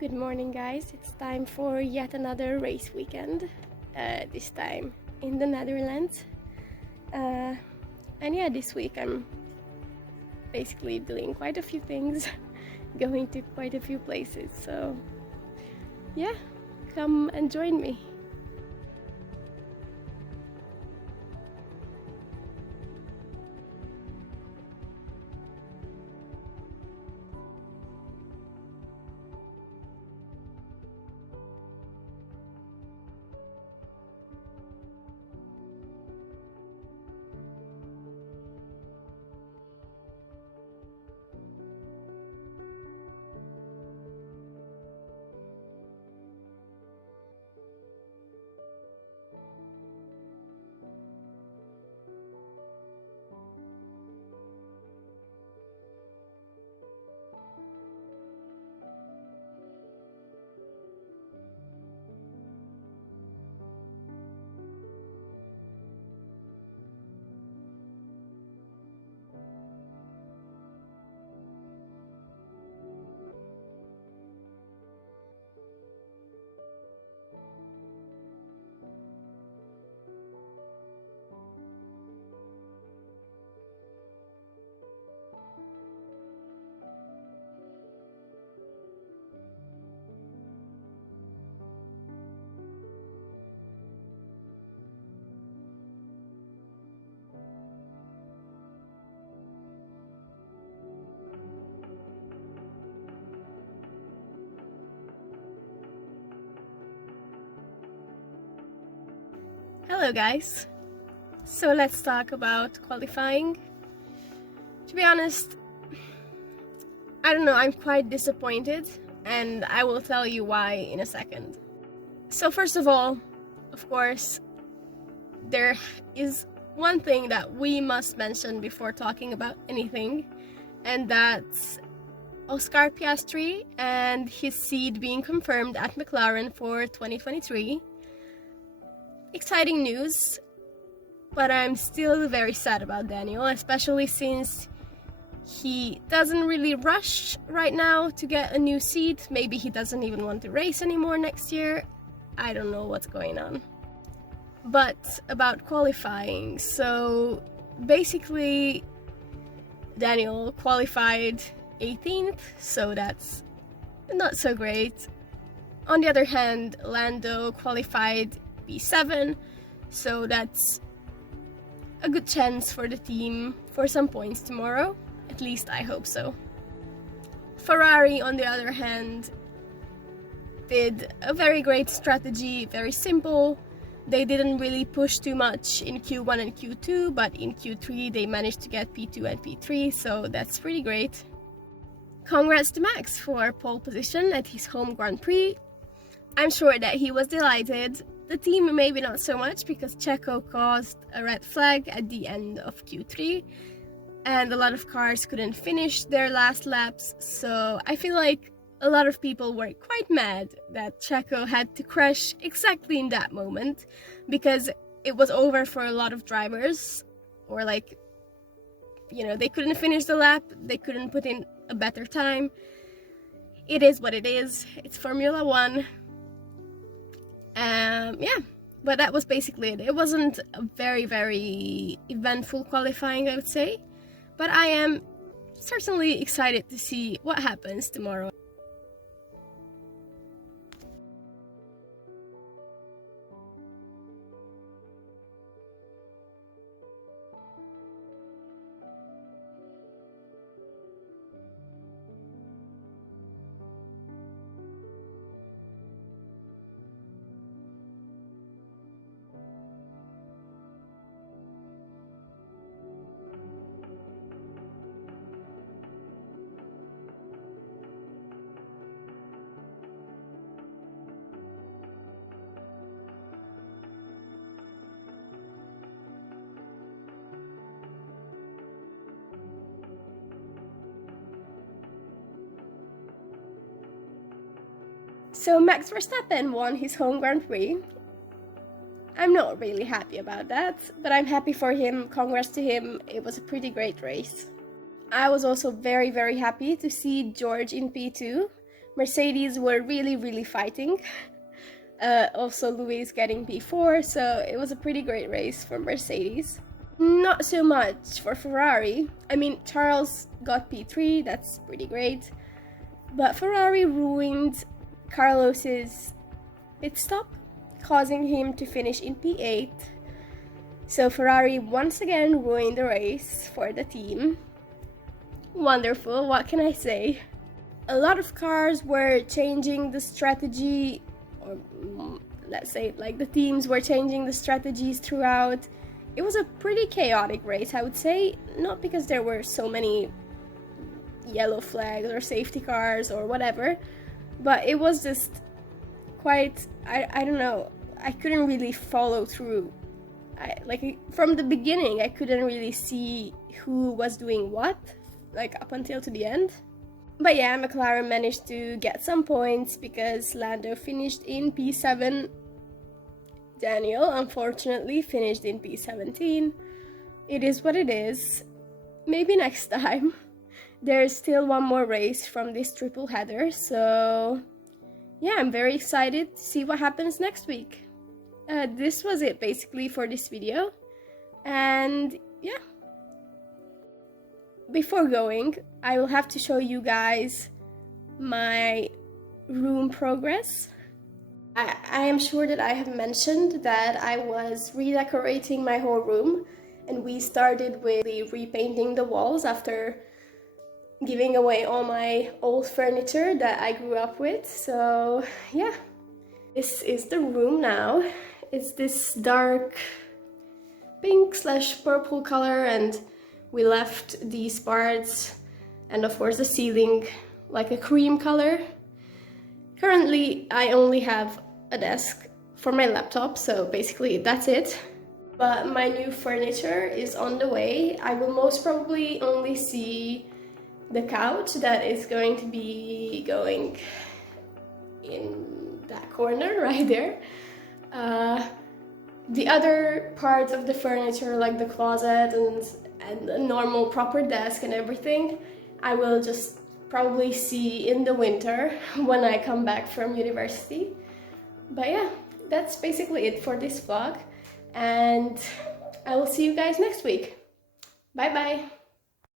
Good morning, guys. It's time for yet another race weekend, this time in the Netherlands. And yeah, this week I'm basically doing quite a few things, going to quite a few places. So yeah, come and join me. Hello, guys. So let's talk about qualifying. To be honest, I don't know, I'm quite disappointed, and I will tell you why in a second. So first of all, of course, there is one thing that we must mention before talking about anything, and that's Oscar Piastri and his seat being confirmed at McLaren for 2023. Exciting news, but I'm still very sad about Daniel, especially since he doesn't really rush right now to get a new seat. Maybe he doesn't even want to race anymore next year. I don't know what's going on. But about qualifying, so basically Daniel qualified 18th, so that's not so great. On the other hand, Lando qualified P7, so that's a good chance for the team for some points tomorrow. At least I hope so. Ferrari, on the other hand, did a very great strategy, very simple. They didn't really push too much in Q1 and Q2, but in Q3 they managed to get P2 and P3, so that's pretty great. Congrats to Max for pole position at his home Grand Prix. I'm sure that he was delighted. The team maybe not so much, because Checo caused a red flag at the end of Q3 and a lot of cars couldn't finish their last laps, so I feel like a lot of people were quite mad that Checo had to crash exactly in that moment, because it was over for a lot of drivers, or they couldn't finish the lap, they couldn't put in a better time. It is what it is, it's Formula 1. Yeah, but that was basically it. It wasn't a very, very eventful qualifying, I would say, but I am certainly excited to see what happens tomorrow. So Max Verstappen won his home Grand Prix. I'm not really happy about that, but I'm happy for him. Congrats to him. It was a pretty great race. I was also very, very happy to see George in P2. Mercedes were really fighting. Also Lewis getting P4, so it was a pretty great race for Mercedes. Not so much for Ferrari. I mean, Charles got P3, that's pretty great. But Ferrari ruined Carlos's pit stop, causing him to finish in P8. So Ferrari once again ruined the race for the team. Wonderful, what can I say? A lot of cars were changing the strategy, or let's say like the teams were changing the strategies throughout. It was a pretty chaotic race, I would say, not because there were so many yellow flags or safety cars or whatever, but it was just quite, I don't know, I couldn't really follow through. Like from the beginning, I couldn't really see who was doing what, like up until to the end. But yeah, McLaren managed to get some points because Lando finished in P7. Daniel, unfortunately, finished in P17. It is what it is. Maybe next time. There's still one more race from this triple header, so yeah, I'm very excited to see what happens next week. This was it basically for this video, and yeah. Before going, I will have to show you guys my room progress. I am sure that I have mentioned that I was redecorating my whole room, and we started with repainting the walls after giving away all my old furniture that I grew up with. So yeah, this is the room now. It's this dark pink / purple color, and we left these parts and of course the ceiling like a cream color. Currently I only have a desk for my laptop, so basically that's it. But my new furniture is on the way. I will most probably only see the couch that is going to be going in that corner right there. The other parts of the furniture, like the closet and the normal proper desk and everything, I will just probably see in the winter when I come back from university. But yeah, that's basically it for this vlog, and I will see you guys next week. Bye bye!